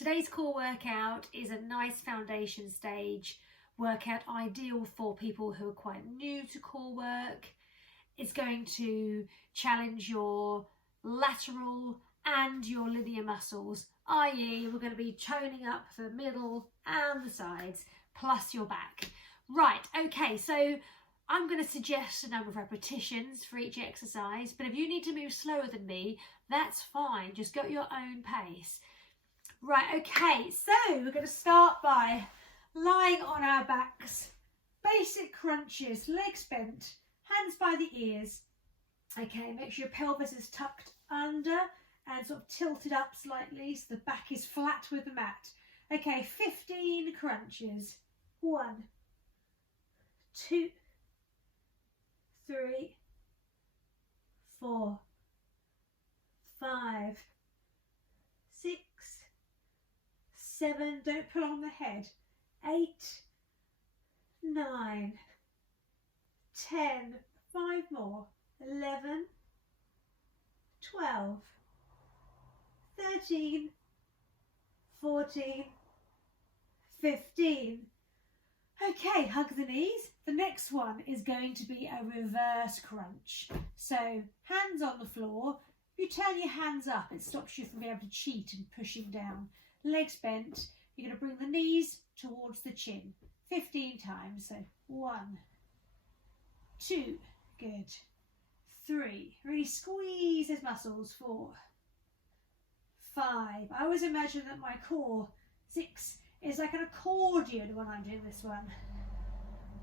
Today's core workout is a nice foundation stage workout, ideal for people who are quite new to core work. It's going to challenge your lateral and your linear muscles, i.e. we're going to be toning up the middle and the sides, plus your back. Right, okay, so I'm going to suggest a number of repetitions for each exercise, but if you need to move slower than me, that's fine, just go at your own pace. Right, okay, so we're going to start by lying on our backs, basic crunches, legs bent, hands by the ears. Okay, make sure your pelvis is tucked under and sort of tilted up slightly so the back is flat with the mat. Okay, 15 crunches. 1, 2, 3, 4, 5, 6, 7, don't pull on the head, 8, 9, 10, 5 more, 11, 12, 13, 14, 15. Okay, hug the knees. The next one is going to be a reverse crunch. So hands on the floor. If you turn your hands up, it stops you from being able to cheat and pushing down. Legs bent. You're going to bring the knees towards the chin 15 times. So 1, 2, good. 3, really squeeze those muscles. 4, 5. I always imagine that my core. 6 is like an accordion when I'm doing this one.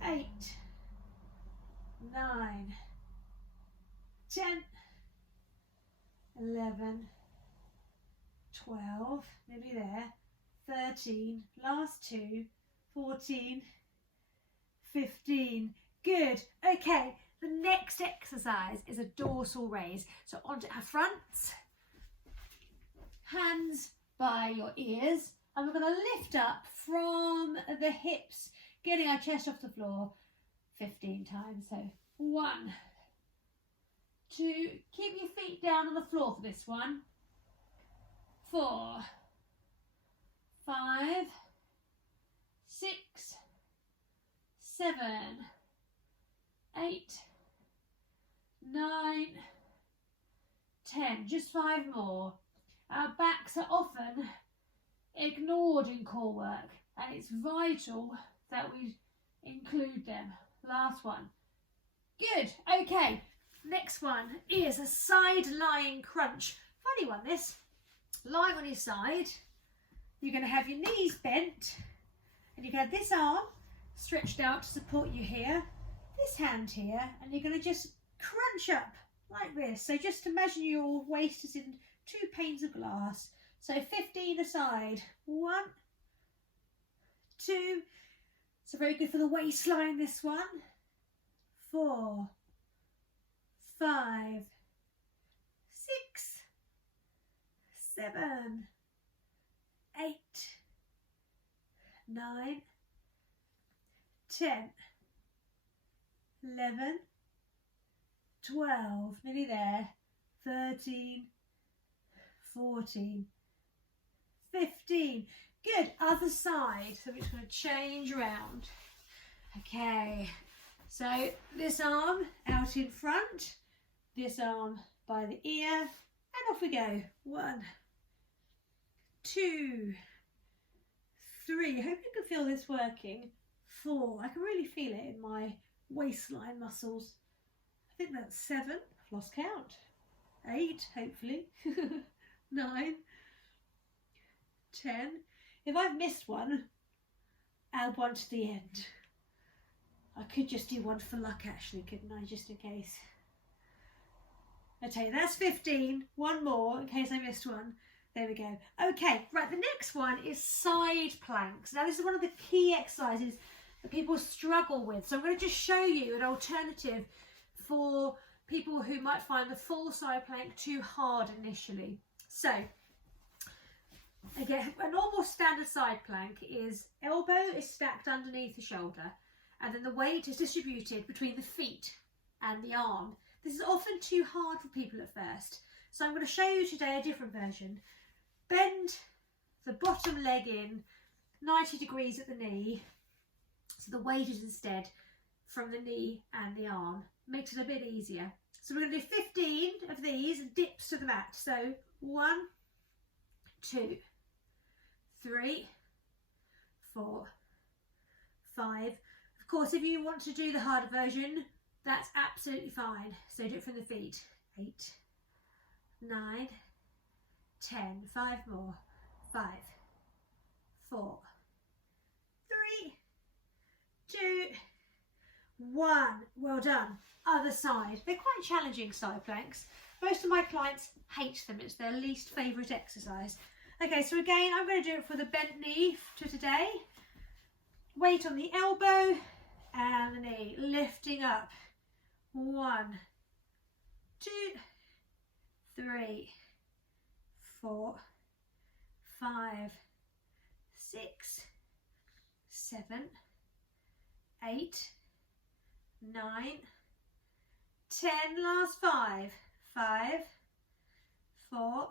8, 9, 10, 11, 12, nearly there, 13, last 2, 14, 15. Good. Okay, the next exercise is a dorsal raise. So onto our fronts, hands by your ears, and we're going to lift up from the hips, getting our chest off the floor 15 times. So 1, 2, keep your feet down on the floor for this one. 4, 5, 6, 7, 8, 9, 10. Just 5 more. Our backs are often ignored in core work, and it's vital that we include them. Last one. Good. Okay, next one is a side lying crunch. Funny one, this. Lying on your side, you're going to have your knees bent, and you're going to have this arm stretched out to support you here, this hand here, and you're going to just crunch up like this. So just imagine your waist is in 2 panes of glass. So 15 aside. 1, 2. So very good for the waistline, this one. 4, 5, 6, 7, 8, 9, 10, 11, 12, nearly there, 13, 14, 15. Good. Other side. So we're just going to change around. Okay. So this arm out in front, this arm by the ear, and off we go. 1, 2, 3. I hope you can feel this working. 4. I can really feel it in my waistline muscles. I think that's 7. I've lost count. 8, hopefully. 9, 10. If I've missed one, add one to the end. I could just do one for luck actually, couldn't I, just in case. Okay, that's 15. One more in case I missed one. There we go. Okay, right, the next one is side planks. Now this is one of the key exercises that people struggle with. So I'm going to just show you an alternative for people who might find the full side plank too hard initially. So again, a normal standard side plank is elbow is stacked underneath the shoulder, and then the weight is distributed between the feet and the arm. This is often too hard for people at first, so I'm going to show you today a different version. Bend the bottom leg in, 90 degrees at the knee. So the weight is instead from the knee and the arm. Makes it a bit easier. So we're going to do 15 of these dips to the mat. So 1, 2, 3, 4, 5. Of course, if you want to do the harder version, that's absolutely fine. So do it from the feet. 8, 9, 10. 5 more. 5, 4, 3, 2, 1. Well done. Other side. They're quite challenging side planks. Most of my clients hate them. It's their least favourite exercise. Okay, so again, I'm going to do it for the bent knee for today. Weight on the elbow and the knee. Lifting up. 1, 2, 3, 4, 5, 6, 7, 8, 9, 10. Last 5. 5, 4,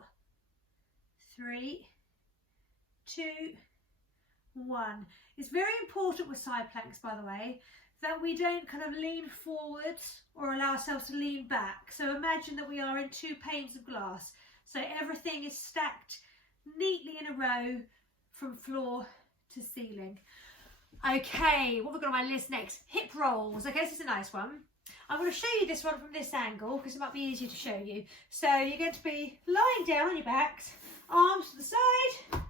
3, 2, 1. It's very important with side planks, by the way, that we don't kind of lean forwards or allow ourselves to lean back. So imagine that we are in 2 panes of glass. So everything is stacked neatly in a row from floor to ceiling. Okay, what have we got on my list next? Hip rolls. Okay, this is a nice one. I'm going to show you this one from this angle because it might be easier to show you. So you're going to be lying down on your backs, arms to the side,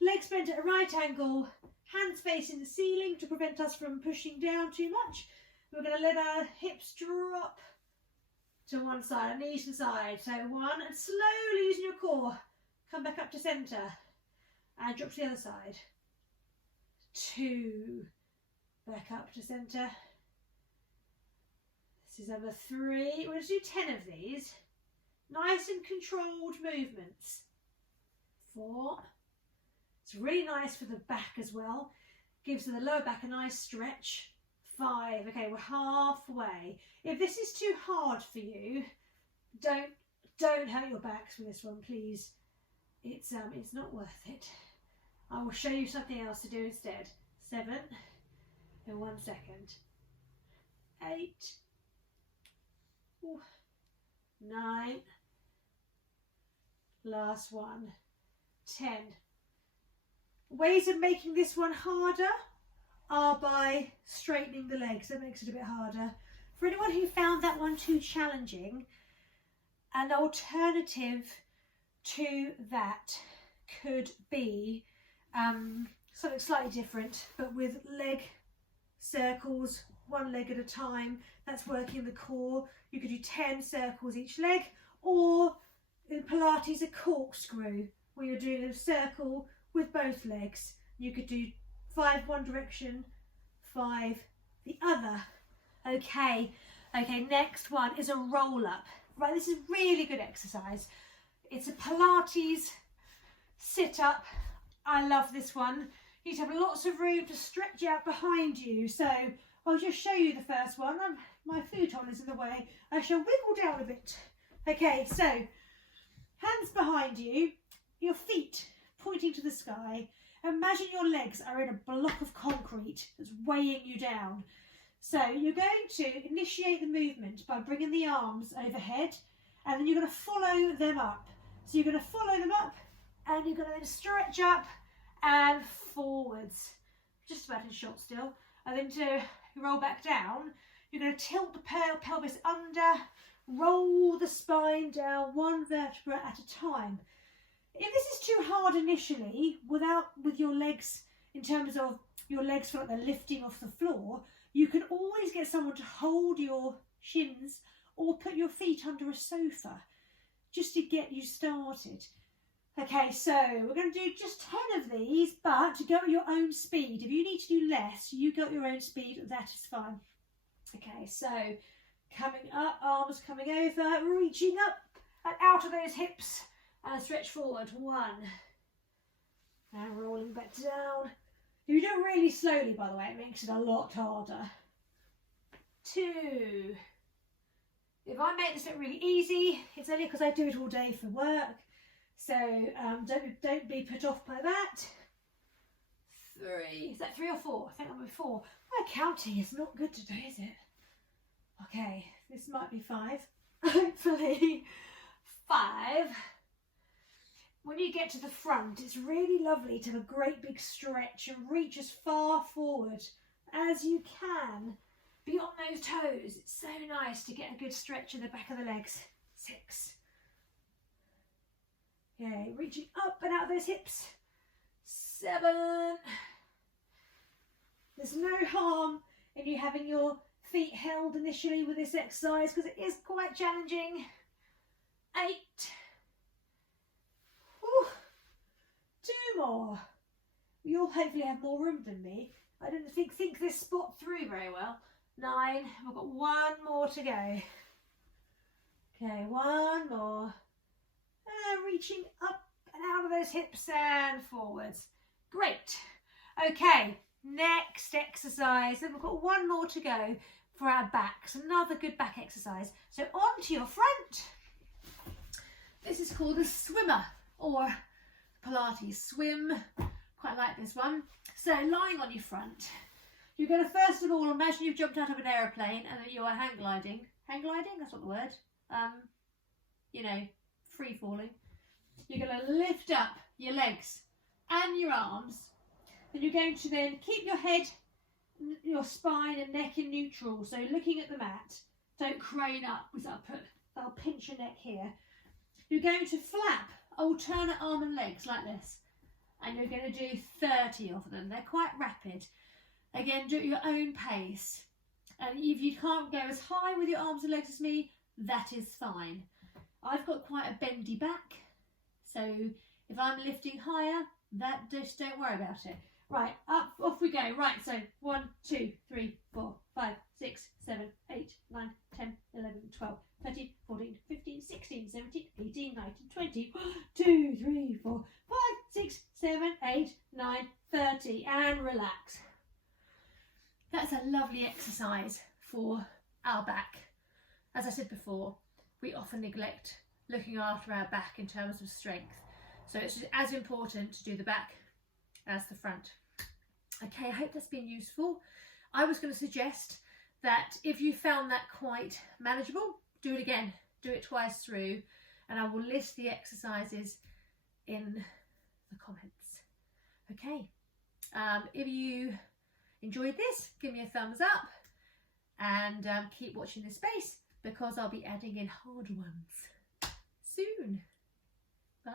legs bent at a right angle, hands facing the ceiling to prevent us from pushing down too much. We're going to let our hips drop to one side, our knees to the side. So 1, and slowly using your core, come back up to centre and drop to the other side. 2, back up to centre. This is number 3. We're going to do 10 of these. Nice and controlled movements. 4. It's really nice for the back as well. Gives the lower back a nice stretch. 5. Okay, we're halfway. If this is too hard for you, don't hurt your backs with this one, please. It's not worth it. I will show you something else to do instead. 7 in 1 second. 8. 9. Last one. 10. Ways of making this one harder are by straightening the legs. That makes it a bit harder. For anyone who found that one too challenging, an alternative to that could be something slightly different, but with leg circles, 1 leg at a time. That's working the core. You could do 10 circles each leg, or in Pilates a corkscrew, where you're doing a circle with both legs. You could do 5 one direction, 5 the other. Okay, next one is a roll up. Right, this is really good exercise. It's a Pilates sit up. I love this one. You need to have lots of room to stretch out behind you. So I'll just show you the first one. My futon is in the way. I shall wiggle down a bit. Okay, so hands behind you, your feet pointing to the sky. Imagine your legs are in a block of concrete that's weighing you down. So you're going to initiate the movement by bringing the arms overhead, and then you're going to follow them up. So you're going to follow them up, and you're going to then stretch up and forwards. Just about in shot still. And then to roll back down, you're going to tilt the pelvis under, roll the spine down 1 vertebra at a time. If this is too hard initially, with your legs, in terms of your legs feel like they're lifting off the floor, you can always get someone to hold your shins or put your feet under a sofa just to get you started. Okay, so we're going to do just 10 of these, but go at your own speed. If you need to do less, you go at your own speed, that is fine. Okay, so coming up, arms coming over, reaching up and out of those hips and stretch forward. 1. And rolling back down. If you do it really slowly, by the way, it makes it a lot harder. 2. If I make this look really easy, it's only because I do it all day for work. So don't be put off by that. 3, is that 3 or 4? I think I'm with 4. My counting is not good today, is it? Okay, this might be 5, hopefully. 5. When you get to the front, it's really lovely to have a great big stretch and reach as far forward as you can beyond those toes. It's so nice to get a good stretch in the back of the legs. 6. Okay, reaching up and out of those hips. 7. There's no harm in you having your feet held initially with this exercise because it is quite challenging. 8. Whew. 2 more. You'll hopefully have more room than me. I didn't think this spot through very well. 9. We've got 1 more to go. Okay, 1 more. Reaching up and out of those hips and forwards. Great. Okay, next exercise. Then we've got 1 more to go for our backs. Another good back exercise. So on to your front. This is called a swimmer or Pilates swim. Quite like this one. So lying on your front, you're going to first of all imagine you've jumped out of an aeroplane and that you are hang gliding. Hang gliding? That's not the word. You know, free falling. You're going to lift up your legs and your arms. And you're going to then keep your head, your spine and neck in neutral. So looking at the mat. Don't crane up because I'll pinch your neck here. You're going to flap alternate arm and legs like this. And you're going to do 30 of them. They're quite rapid. Again, do it at your own pace. And if you can't go as high with your arms and legs as me, that is fine. I've got quite a bendy back. So if I'm lifting higher, just don't worry about it. Right, off we go. Right, so 1, 2, 3, 4, 5, 6, 7, 8, 9, 10, 11, 12, 13, 14, 15, 16, 17, 18, 19, 20, 2, 3, 4, 5, 6, 7, 8, 9, 30, and relax. That's a lovely exercise for our back. As I said before, we often neglect looking after our back in terms of strength. So it's as important to do the back as the front. Okay, I hope that's been useful. I was going to suggest that if you found that quite manageable, do it again. Do it twice through, and I will list the exercises in the comments. Okay, if you enjoyed this, give me a thumbs up and keep watching this space because I'll be adding in hard ones soon. Bye.